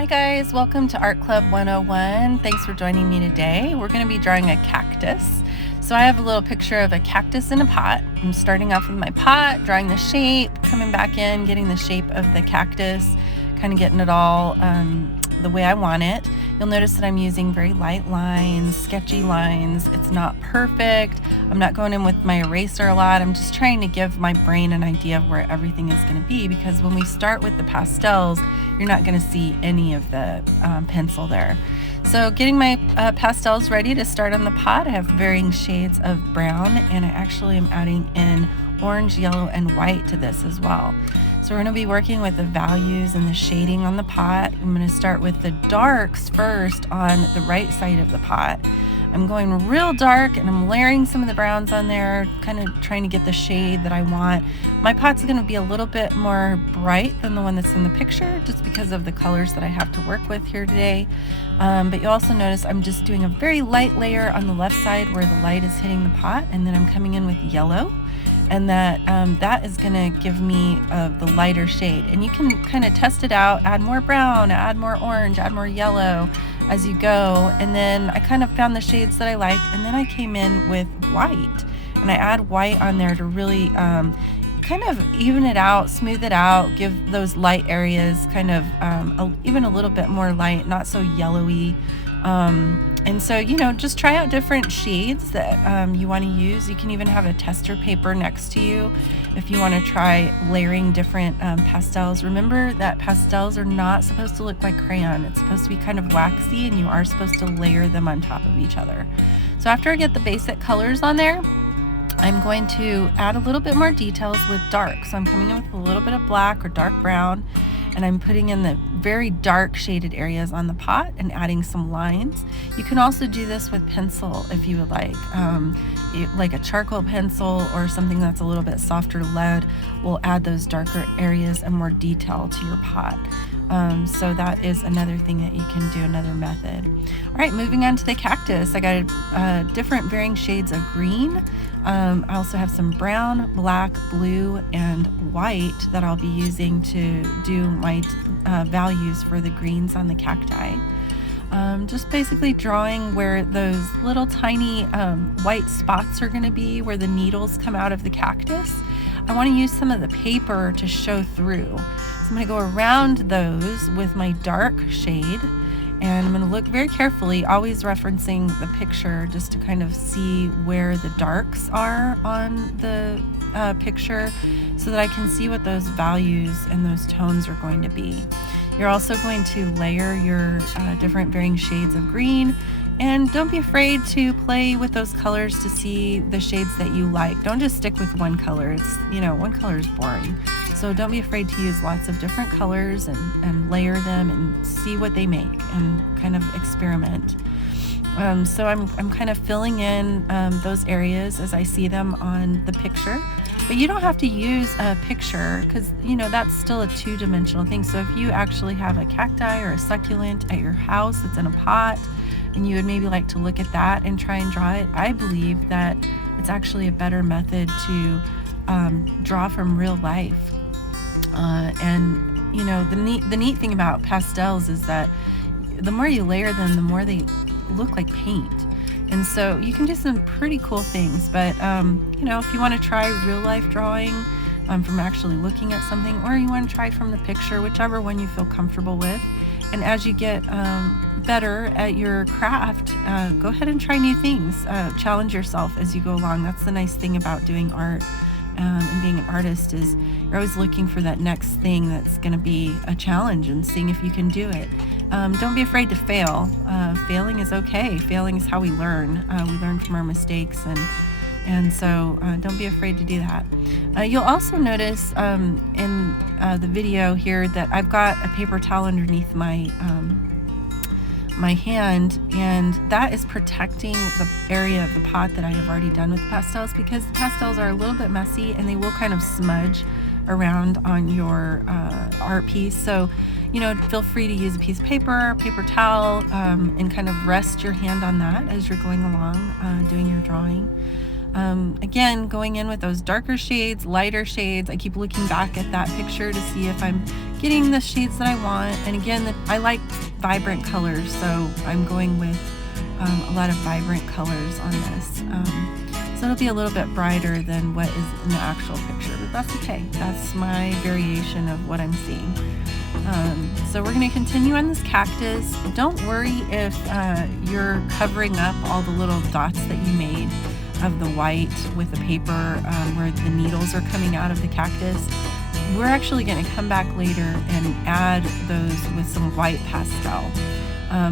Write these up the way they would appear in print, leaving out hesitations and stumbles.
Hi guys, welcome to Art Club 101. Thanks for joining me today. We're going to be drawing a cactus. So I have a little picture of a cactus in a pot. I'm starting off with my pot, drawing the shape, coming back in, getting the shape of the cactus, kind of getting it all the way I want it. You'll notice that I'm using very light lines, sketchy lines. It's not perfect. I'm not going in with my eraser a lot. I'm just trying to give my brain an idea of where everything is going to be, because when we start with the pastels, you're not going to see any of the pencil there. So getting my pastels ready to start on the pot. I have varying shades of brown, and I actually am adding in orange, yellow, and white to this as well. So we're going to be working with the values and the shading on the pot. I'm going to start with the darks first on the right side of the pot. I'm going real dark and I'm layering some of the browns on there, kind of trying to get the shade that I want. My pot's going to be a little bit more bright than the one that's in the picture, just because of the colors that I have to work with here today. But you'll also notice I'm just doing a very light layer on the left side where the light is hitting the pot, and then I'm coming in with yellow. And that is going to give me the lighter shade. And you can kind of test it out, add more brown, add more orange, add more yellow as you go. And then I kind of found the shades that I liked, and then I came in with white. And I add white on there to really kind of even it out, smooth it out, give those light areas kind of even a little bit more light, not so yellowy. And so, just try out different shades that you want to use. You can even have a tester paper next to you if you want to try layering different pastels. Remember that pastels are not supposed to look like crayon. It's supposed to be kind of waxy, and you are supposed to layer them on top of each other. So after I get the basic colors on there, I'm going to add a little bit more details with dark. So I'm coming in with a little bit of black or dark brown, and I'm putting in the very dark shaded areas on the pot and adding some lines. You can also do this with pencil if you would like a charcoal pencil or something that's a little bit softer lead will add those darker areas and more detail to your pot. So that is another thing that you can do, another method. All right, moving on to the cactus. I got different varying shades of green. I also have some brown, black, blue, and white that I'll be using to do my values for the greens on the cacti. Just basically drawing where those little tiny white spots are going to be, where the needles come out of the cactus. I want to use some of the paper to show through. So I'm going to go around those with my dark shade, and I'm going to look very carefully, always referencing the picture just to kind of see where the darks are on the picture, so that I can see what those values and those tones are going to be. You're also going to layer your different varying shades of green, and don't be afraid to play with those colors to see the shades that you like. Don't just stick with one color. It's, one color is boring. So don't be afraid to use lots of different colors and layer them and see what they make and kind of experiment. So I'm kind of filling in those areas as I see them on the picture. But you don't have to use a picture, because that's still a two-dimensional thing. So if you actually have a cacti or a succulent at your house that's in a pot, and you would maybe like to look at that and try and draw it, I believe that it's actually a better method to draw from real life. And the neat thing about pastels is that the more you layer them, the more they look like paint. And so you can do some pretty cool things. But if you want to try real life drawing from actually looking at something, or you want to try from the picture, whichever one you feel comfortable with. And as you get better at your craft, go ahead and try new things. Challenge yourself as you go along. That's the nice thing about doing art and being an artist, is you're always looking for that next thing that's going to be a challenge and seeing if you can do it. Don't be afraid to fail. Failing is okay. Failing is how we learn. We learn from our mistakes, and so don't be afraid to do that. You'll also notice in the video here that I've got a paper towel underneath my my hand, and that is protecting the area of the pot that I have already done with the pastels, because the pastels are a little bit messy and they will kind of smudge around on your art piece. So feel free to use a piece of paper towel, and kind of rest your hand on that as you're going along doing your drawing. Again, going in with those darker shades, lighter shades. I keep looking back at that picture to see if I'm getting the shades that I want. And again, I like vibrant colors, so I'm going with a lot of vibrant colors on this. So it'll be a little bit brighter than what is in the actual picture, but that's okay. That's my variation of what I'm seeing. So we're going to continue on this cactus. Don't worry if you're covering up all the little dots that you made of the white with the paper where the needles are coming out of the cactus. We're actually going to come back later and add those with some white pastel.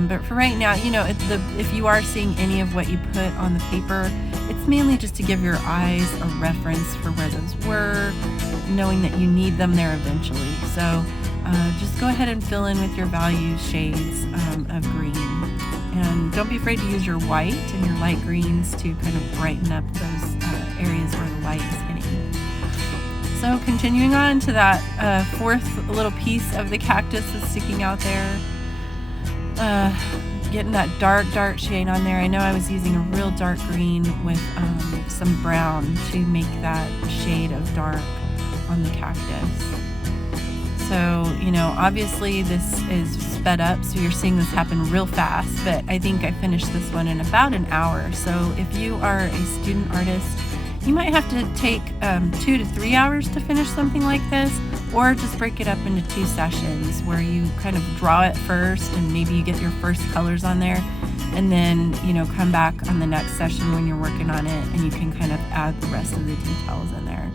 But for right now, you know, if you are seeing any of what you put on the paper, it's mainly just to give your eyes a reference for where those were, knowing that you need them there eventually. So just go ahead and fill in with your value shades of green. And don't be afraid to use your white and your light greens to kind of brighten up those areas where the light is hitting. So continuing on to that fourth little piece of the cactus that's sticking out there. Getting that dark shade on there. I know I was using a real dark green with some brown to make that shade of dark on the cactus. So, you know, obviously this is sped up, so you're seeing this happen real fast, but I think I finished this one in about an hour. So if you are a student artist, you might have to take 2 to 3 hours to finish something like this, or just break it up into 2 sessions where you kind of draw it first and maybe you get your first colors on there, and then, you know, come back on the next session when you're working on it and you can kind of add the rest of the details in there.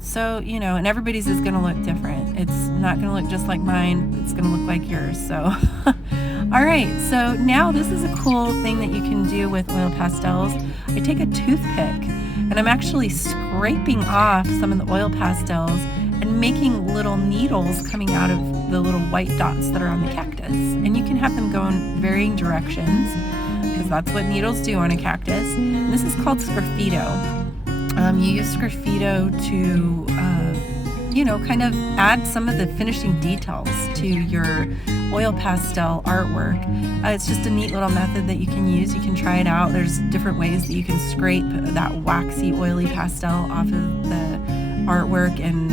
So, you know, and everybody's is going to look different. It's not going to look just like mine. It's going to look like yours. So, all right. So now this is a cool thing that you can do with oil pastels. I take a toothpick and I'm actually scraping off some of the oil pastels and making little needles coming out of the little white dots that are on the cactus. And you can have them go in varying directions because that's what needles do on a cactus. And this is called sgraffito. You use sgraffito to, you know, kind of add some of the finishing details to your oil pastel artwork. It's just a neat little method that you can use. You can try it out. There's different ways that you can scrape that waxy, oily pastel off of the artwork and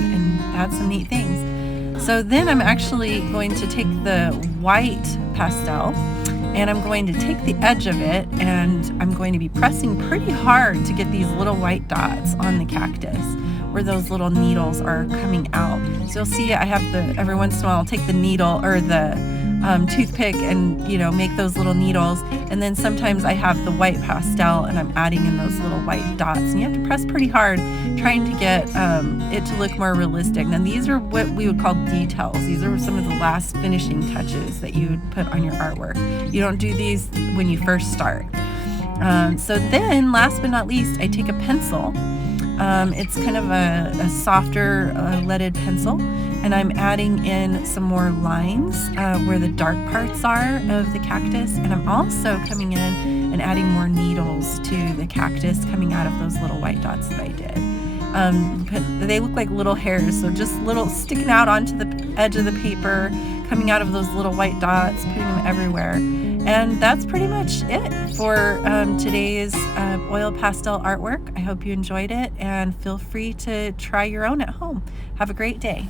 add some neat things. So then I'm actually going to take the white pastel and I'm going to take the edge of it and I'm going to be pressing pretty hard to get these little white dots on the cactus where those little needles are coming out. So you'll see I have every once in a while I'll take the needle or the toothpick and, you know, make those little needles, and then sometimes I have the white pastel and I'm adding in those little white dots, and you have to press pretty hard trying to get it to look more realistic. Now these are what we would call details. These are some of the last finishing touches that you would put on your artwork. You don't do these when you first start. So then last but not least, I take a pencil. It's kind of a softer leaded pencil, and I'm adding in some more lines where the dark parts are of the cactus, and I'm also coming in and adding more needles to the cactus coming out of those little white dots that I did. They look like little hairs, so just little sticking out onto the edge of the paper, coming out of those little white dots, putting them everywhere. And that's pretty much it for today's oil pastel artwork. I hope you enjoyed it, and feel free to try your own at home. Have a great day.